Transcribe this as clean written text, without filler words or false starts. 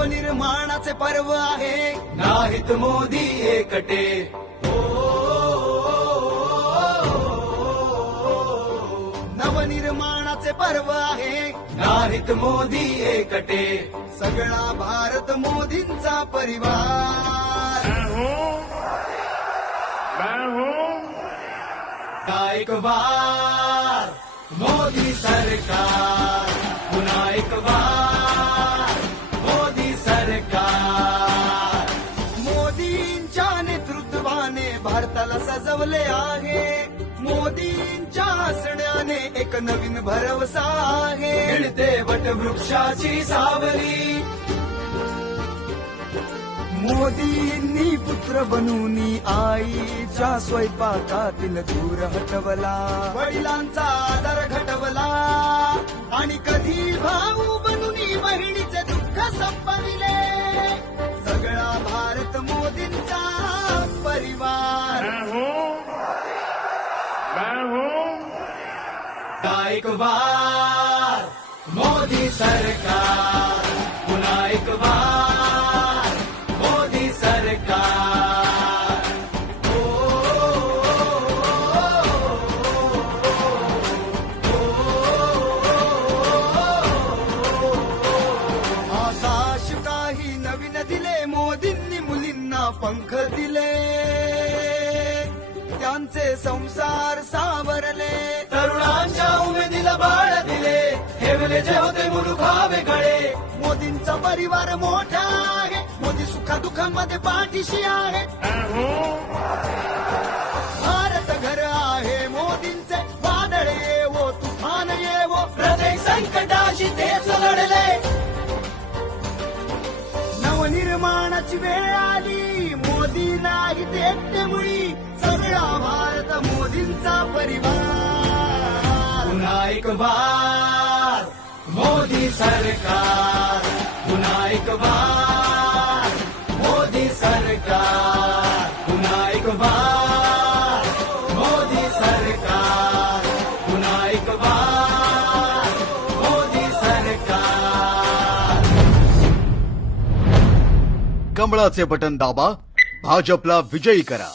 नवनिर्माणाचे पर्व आहे, नाहीत मोदी एकटे. नवनिर्माणाचे पर्व आहे, नाहीत मोदी एकटे. सगळा भारत मोदींचा परिवार. एक बार मोदी सरकार, पुन्हा एक बार मोदी सरकार. मोदींच्या नेतृत्वाने भारताला सजवले आहे, मोदींच्या हसण्याने एक नवीन भरवसा आहे. मिळते वटवृक्षाची सावली, मोदींनी पुत्र बनून आईच्या स्वयंपाकातील धूर हटवला, वडिलांचा आदर घटवला आणि कधी भाऊ बनून बहिणीचे दुःख संपविले. सगळा भारत मोदींचा परिवार. एक बार मोदी सरकार, पुन्हा एक बार मोदी सरकार. आकाश काही नवीन दिले, मोदींनी मुलींना पंख दिले, त्यांचे संसार सावरले. तरुणांच्या उमेदीला बाळ दिले, ठेवले जे होते मुलुखावे गळे. मोदींचा परिवार मोठा आहे, मोदी सुखादुखामध्ये पाठीशी आहे. भारत घर आहे मोदींचे, वादळ येवो तुफान येवो, प्रत्येक संकटाशी तेच लढले. नवनिर्माणाची वेळ आली, मोदी नाही ते एकटे मुळी. सगळा भारत मोदींचा परिवार. पुन्हा एक बार मोदी सरकार, पुन्हा एक बार मोदी सरकार. पुन्हा एक बार मोदी सरकार, पुन्हा एक बार मोदी सरकार. कमळाचे बटन दाबा, भाजपला विजयी करा.